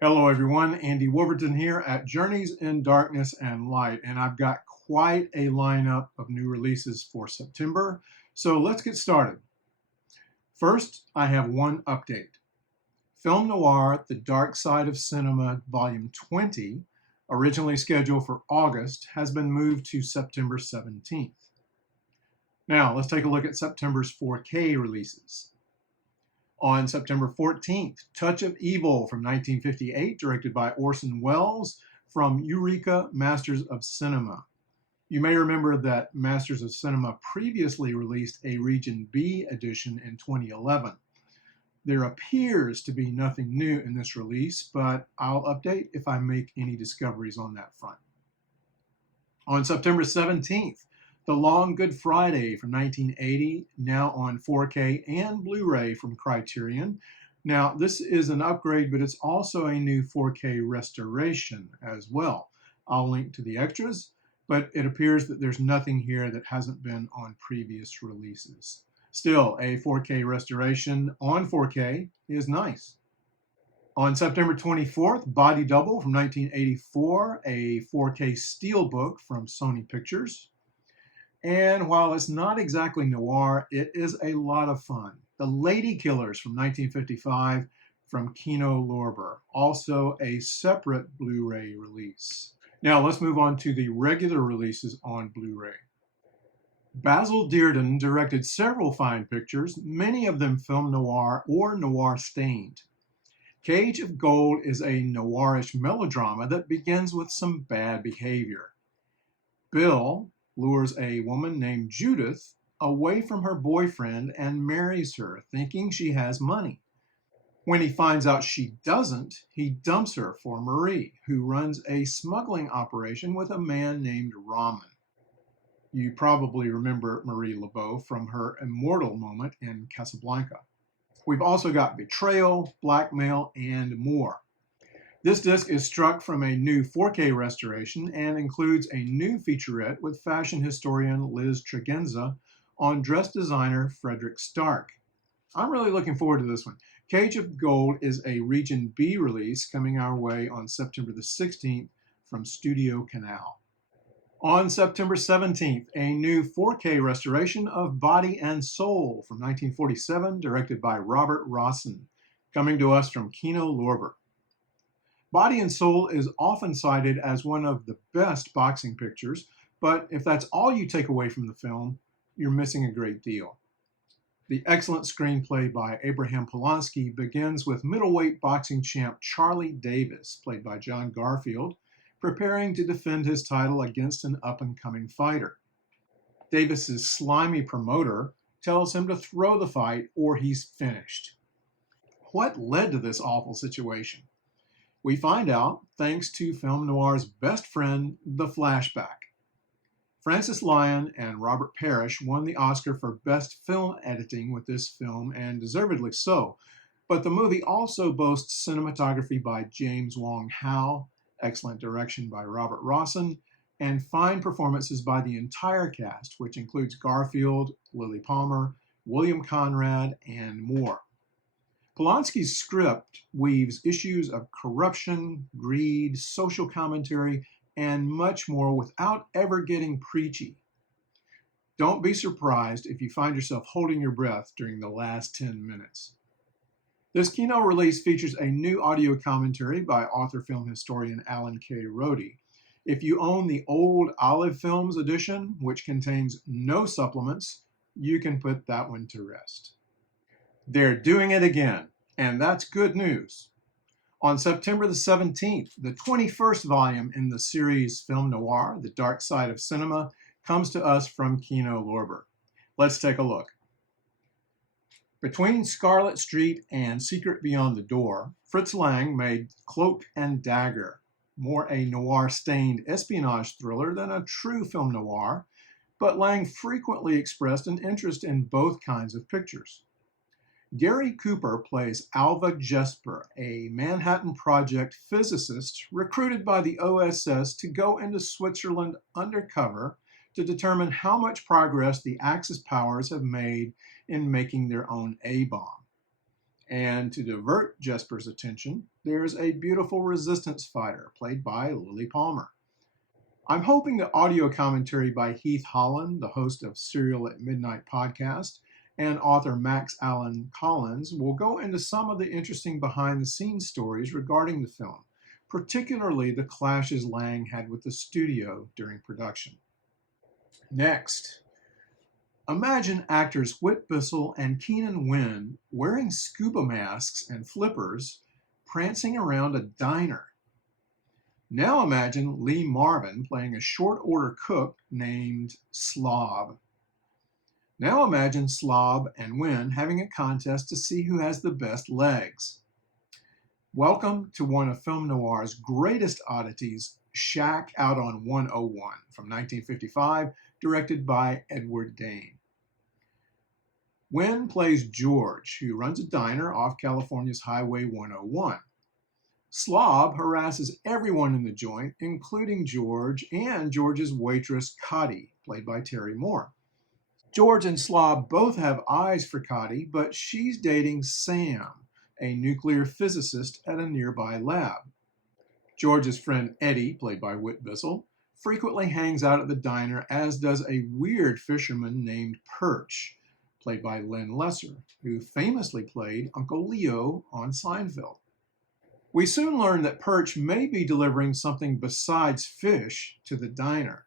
Hello everyone, Andy Wolverton here at Journeys in Darkness and Light, and I've got quite a lineup of new releases for September, so let's get started. First, I have one update. Film Noir, The Dark Side of Cinema, Volume 20, originally scheduled for August, has been moved to September 17th. Now, let's take a look at September's 4K releases. On September 14th, Touch of Evil from 1958, directed by Orson Welles, from Eureka Masters of Cinema. You may remember that Masters of Cinema previously released a Region B edition in 2011. There appears to be nothing new in this release, but I'll update if I make any discoveries on that front. On September 17th, The Long Good Friday from 1980, now on 4K and Blu-ray from Criterion. Now, this is an upgrade, but it's also a new 4K restoration as well. I'll link to the extras, but it appears that there's nothing here that hasn't been on previous releases. Still, a 4K restoration on 4K is nice. On September 24th, Body Double from 1984, a 4K steelbook from Sony Pictures. And while it's not exactly noir, it is a lot of fun. The Lady Killers from 1955 from Kino Lorber, also a separate Blu-ray release. Now let's move on to the regular releases on Blu-ray. Basil Dearden directed several fine pictures, many of them film noir or noir stained. Cage of Gold is a noirish melodrama that begins with some bad behavior. Bill lures a woman named Judith away from her boyfriend and marries her, thinking she has money. When he finds out she doesn't, he dumps her for Marie, who runs a smuggling operation with a man named Raman. You probably remember Marie Laveau from her immortal moment in Casablanca. We've also got betrayal, blackmail, and more. This disc is struck from a new 4K restoration and includes a new featurette with fashion historian Liz Tregenza on dress designer Frederick Stark. I'm really looking forward to this one. Cage of Gold is a Region B release coming our way on September the 16th from Studio Canal. On September 17th, a new 4K restoration of Body and Soul from 1947, directed by Robert Rossen, coming to us from Kino Lorber. Body and Soul is often cited as one of the best boxing pictures, but if that's all you take away from the film, you're missing a great deal. The excellent screenplay by Abraham Polanski begins with middleweight boxing champ Charlie Davis, played by John Garfield, preparing to defend his title against an up-and-coming fighter. Davis's slimy promoter tells him to throw the fight or he's finished. What led to this awful situation? We find out thanks to film noir's best friend, The Flashback. Francis Lyon and Robert Parrish won the Oscar for Best Film Editing with this film, and deservedly so. But the movie also boasts cinematography by James Wong Howe, excellent direction by Robert Rossen, and fine performances by the entire cast, which includes Garfield, Lily Palmer, William Conrad, and more. Polanski's script weaves issues of corruption, greed, social commentary, and much more without ever getting preachy. Don't be surprised if you find yourself holding your breath during the last 10 minutes. This Kino release features a new audio commentary by author film historian Alan K. Rohde. If you own the old Olive Films edition, which contains no supplements, you can put that one to rest. They're doing it again, and that's good news. On September the 17th, the 21st volume in the series Film Noir, The Dark Side of Cinema, comes to us from Kino Lorber. Let's take a look. Between Scarlet Street and Secret Beyond the Door, Fritz Lang made Cloak and Dagger, more a noir-stained espionage thriller than a true film noir, but Lang frequently expressed an interest in both kinds of pictures. Gary Cooper plays Alva Jesper, a Manhattan Project physicist recruited by the OSS to go into Switzerland undercover to determine how much progress the Axis powers have made in making their own A-bomb. And to divert Jesper's attention, there's a beautiful resistance fighter played by Lily Palmer. I'm hoping the audio commentary by Heath Holland, the host of Serial at Midnight podcast, and author Max Allan Collins will go into some of the interesting behind-the-scenes stories regarding the film, particularly the clashes Lang had with the studio during production. Next, imagine actors Whit Bissell and Keenan Wynn wearing scuba masks and flippers, prancing around a diner. Now imagine Lee Marvin playing a short order cook named Slob. Now imagine Slob and Wynn having a contest to see who has the best legs. Welcome to one of film noir's greatest oddities, Shack Out on 101 from 1955, directed by Edward Dane. Wynn plays George, who runs a diner off California's Highway 101. Slob harasses everyone in the joint, including George and George's waitress, Cottie, played by Terry Moore. George and Slob both have eyes for Cottie, but she's dating Sam, a nuclear physicist at a nearby lab. George's friend Eddie, played by Whit Bissell, frequently hangs out at the diner, as does a weird fisherman named Perch, played by Len Lesser, who famously played Uncle Leo on Seinfeld. We soon learn that Perch may be delivering something besides fish to the diner.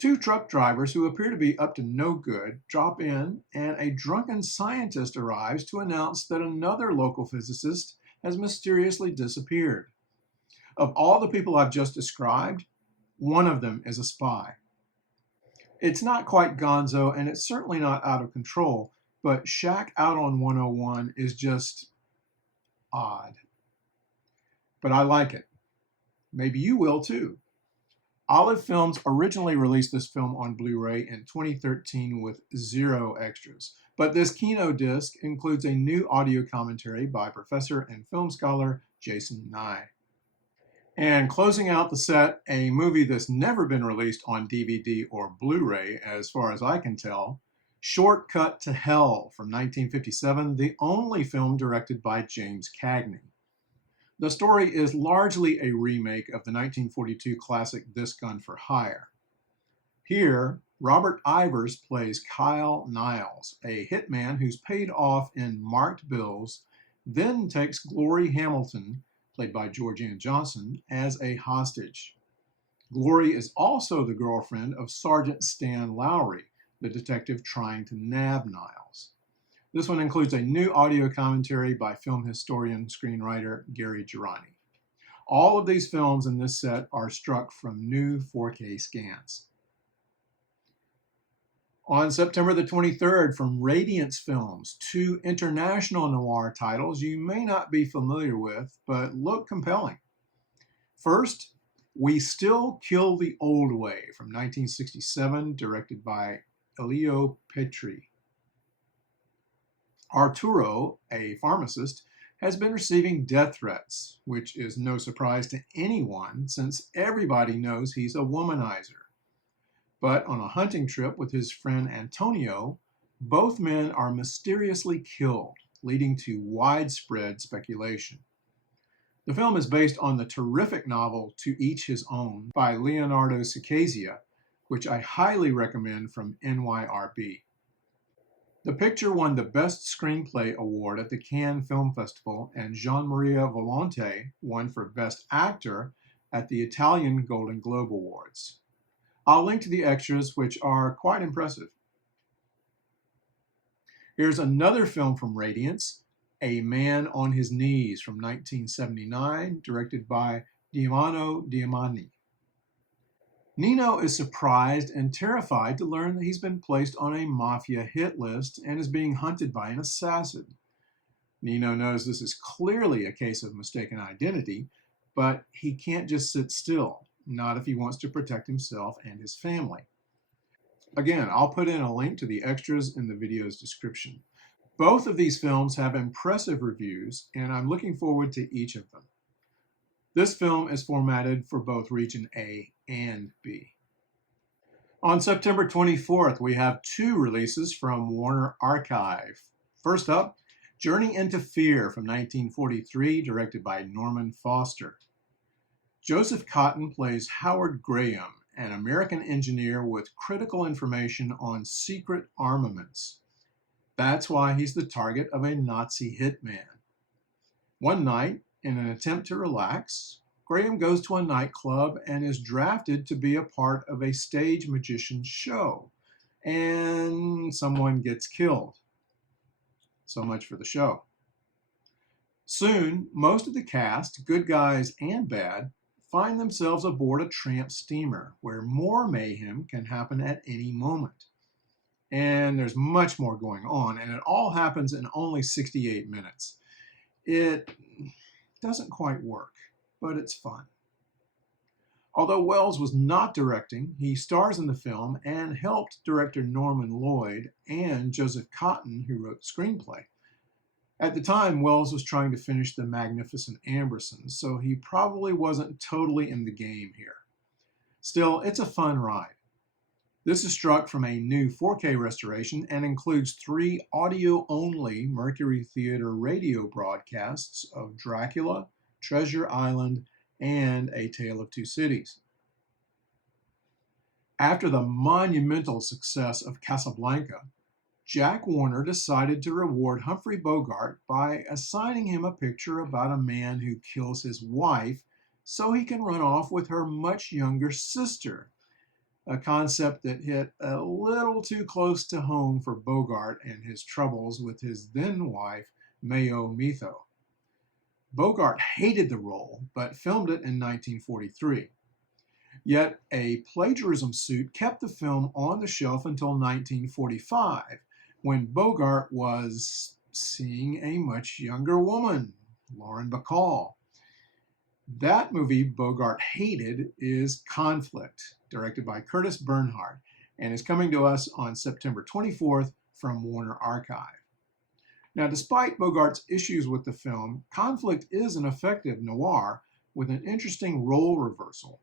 Two truck drivers who appear to be up to no good drop in, and a drunken scientist arrives to announce that another local physicist has mysteriously disappeared. Of all the people I've just described, one of them is a spy. It's not quite gonzo, and it's certainly not out of control, but Shack Out on 101 is just odd. But I like it. Maybe you will too. Olive Films originally released this film on Blu-ray in 2013 with 0 extras, but this Kino disc includes a new audio commentary by professor and film scholar Jason Nye. And closing out the set, a movie that's never been released on DVD or Blu-ray as far as I can tell, Shortcut to Hell from 1957, the only film directed by James Cagney. The story is largely a remake of the 1942 classic This Gun for Hire. Here, Robert Ivers plays Kyle Niles, a hitman who's paid off in marked bills, then takes Glory Hamilton, played by Georgianne Johnson, as a hostage. Glory is also the girlfriend of Sergeant Stan Lowry, the detective trying to nab Niles. This one includes a new audio commentary by film historian screenwriter Gary Girani. All of these films in this set are struck from new 4K scans. On September the 23rd, from Radiance Films, 2 international noir titles you may not be familiar with, but look compelling. First, We Still Kill the Old Way from 1967, directed by Elio Petri. Arturo, a pharmacist, has been receiving death threats, which is no surprise to anyone since everybody knows he's a womanizer. But on a hunting trip with his friend Antonio, both men are mysteriously killed, leading to widespread speculation. The film is based on the terrific novel To Each His Own by Leonardo Sicassia, which I highly recommend from NYRB. The picture won the Best Screenplay Award at the Cannes Film Festival, and Jean-Maria Volonté won for Best Actor at the Italian Golden Globe Awards. I'll link to the extras, which are quite impressive. Here's another film from Radiance, A Man on His Knees from 1979, directed by Diamano Diamani. Nino is surprised and terrified to learn that he's been placed on a mafia hit list and is being hunted by an assassin. Nino knows this is clearly a case of mistaken identity, but he can't just sit still, not if he wants to protect himself and his family. Again, I'll put in a link to the extras in the video's description. Both of these films have impressive reviews, and I'm looking forward to each of them. This film is formatted for both Region A and B. On September 24th, we have 2 releases from Warner Archive. First up, Journey into Fear from 1943, directed by Norman Foster. Joseph Cotten plays Howard Graham, an American engineer with critical information on secret armaments. That's why he's the target of a Nazi hitman. One night, in an attempt to relax, Graham goes to a nightclub and is drafted to be a part of a stage magician's show, and someone gets killed. So much for the show. Soon, most of the cast, good guys and bad, find themselves aboard a tramp steamer where more mayhem can happen at any moment. And there's much more going on, and it all happens in only 68 minutes. It doesn't quite work, but it's fun. Although Wells was not directing, he stars in the film and helped director Norman Lloyd and Joseph Cotten, who wrote the screenplay. At the time, Wells was trying to finish The Magnificent Ambersons, so he probably wasn't totally in the game here. Still, it's a fun ride. This is struck from a new 4K restoration and includes 3 audio-only Mercury Theater radio broadcasts of Dracula, Treasure Island, and A Tale of Two Cities. After the monumental success of Casablanca, Jack Warner decided to reward Humphrey Bogart by assigning him a picture about a man who kills his wife so he can run off with her much younger sister, a concept that hit a little too close to home for Bogart and his troubles with his then-wife, Mayo Mitho. Bogart hated the role, but filmed it in 1943. Yet a plagiarism suit kept the film on the shelf until 1945, when Bogart was seeing a much younger woman, Lauren Bacall. That movie Bogart hated is Conflict, directed by Curtis Bernhard, and is coming to us on September 24th from Warner Archive. Now, despite Bogart's issues with the film, Conflict is an effective noir with an interesting role reversal.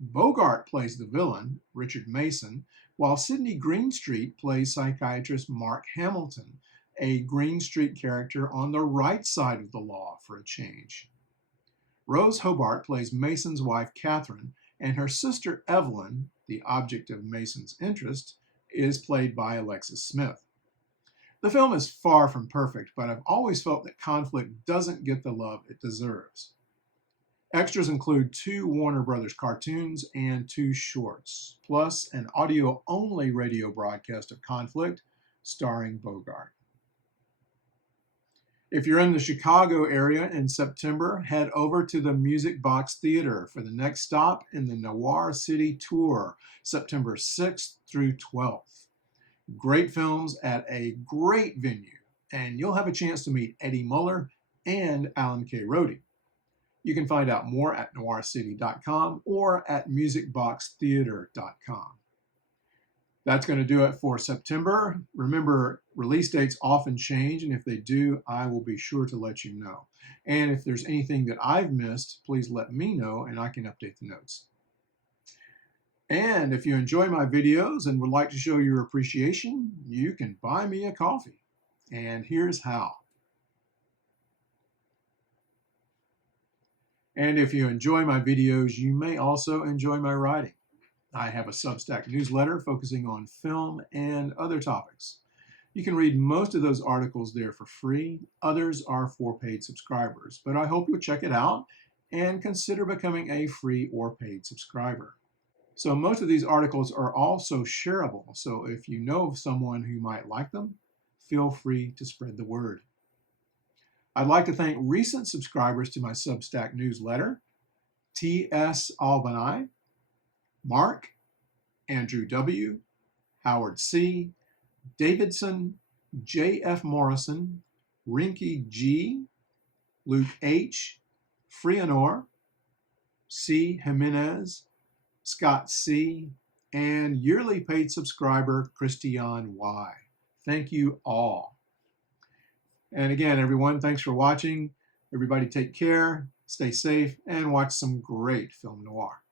Bogart plays the villain, Richard Mason, while Sidney Greenstreet plays psychiatrist Mark Hamilton, a Greenstreet character on the right side of the law for a change. Rose Hobart plays Mason's wife, Catherine, and her sister, Evelyn, the object of Mason's interest, is played by Alexis Smith. The film is far from perfect, but I've always felt that Conflict doesn't get the love it deserves. Extras include 2 Warner Brothers cartoons and 2 shorts, plus an audio-only radio broadcast of Conflict starring Bogart. If you're in the Chicago area in September, head over to the Music Box Theater for the next stop in the Noir City tour, September 6th through 12th. Great films at a great venue, and you'll have a chance to meet Eddie Muller and Alan K. Rohde. You can find out more at noircity.com or at musicboxtheater.com. That's going to do it for September. Remember, release dates often change, and if they do, I will be sure to let you know. And if there's anything that I've missed, please let me know and I can update the notes. And if you enjoy my videos and would like to show your appreciation, you can buy me a coffee. And here's how. And if you enjoy my videos, you may also enjoy my writing. I have a Substack newsletter focusing on film and other topics. You can read most of those articles there for free. Others are for paid subscribers, but I hope you'll check it out and consider becoming a free or paid subscriber. So most of these articles are also shareable, so if you know of someone who might like them, feel free to spread the word. I'd like to thank recent subscribers to my Substack newsletter: T.S. Albani, Mark, Andrew W., Howard C., Davidson, J.F. Morrison, Rinky G., Luke H., Frianor, C. Jimenez, Scott C., and yearly paid subscriber Christian Y. Thank you all. And again, everyone, thanks for watching. Everybody take care, stay safe, and watch some great film noir.